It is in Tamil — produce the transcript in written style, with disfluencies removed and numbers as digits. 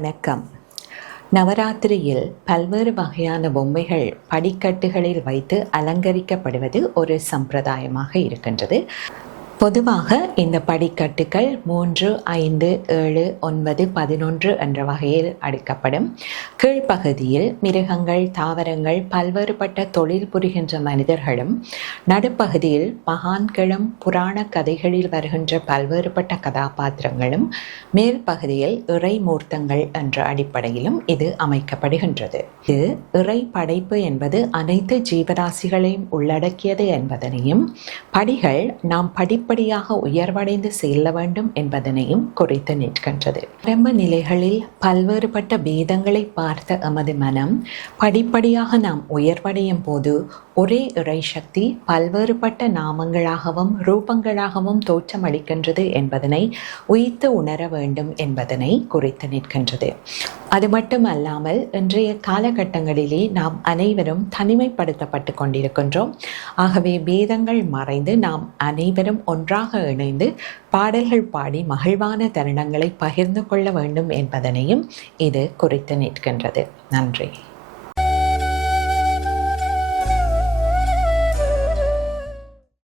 வணக்கம். நவராத்திரியில் பல்வேறு வகையான பொம்மைகள் படிக்கட்டுகளில் வைத்து அலங்கரிக்கப்படுவது ஒரு சம்பிரதாயமாக இருக்கின்றது. பொதுவாக இந்த படிக்கட்டுகள் 3, 5, 7, 9, 11 என்ற வகையில் அடுக்கப்படும். கீழ்ப்பகுதியில் மிருகங்கள், தாவரங்கள், பல்வேறுபட்ட தொழில் புரிகின்ற மனிதர்களும், நடுப்பகுதியில் மகான்களும் புராண கதைகளில் வருகின்ற பல்வேறுபட்ட கதாபாத்திரங்களும், மேல் பகுதியில் இறை மூர்த்தங்கள் என்ற அடிப்படையிலும் இது அமைக்கப்படுகின்றது. இது இறை படைப்பு என்பது அனைத்து ஜீவராசிகளையும் உள்ளடக்கியது என்பதனையும், படிகள் நாம் படிப்படியாக உயர்வடைந்து செல்ல வேண்டும் என்பதனையும் குறித்து நிற்கின்றது. ஆரம்ப நிலைகளில் பல்வேறுபட்ட பேதங்களை பார்த்த எமது மனம் படிப்படியாக நாம் உயர்வடையும் போது ஒரே இறை சக்தி பல்வேறுபட்ட நாமங்களாகவும் ரூபங்களாகவும் தோற்றமளிக்கின்றது என்பதனை உய்த்து உணர வேண்டும் என்பதனை குறித்து நிற்கின்றது. அது மட்டுமல்லாமல் இன்றைய காலகட்டங்களிலே நாம் அனைவரும் தனிமைப்படுத்தப்பட்டு கொண்டிருக்கின்றோம். ஆகவே பேதங்கள் மறைந்து நாம் அனைவரும் ஒன்றாக இணைந்து பாடல்கள் பாடி மகிழ்வான தருணங்களை பகிர்ந்து கொள்ள வேண்டும் என்பதனையும் இது குறித்து நிற்கின்றது. நன்றி.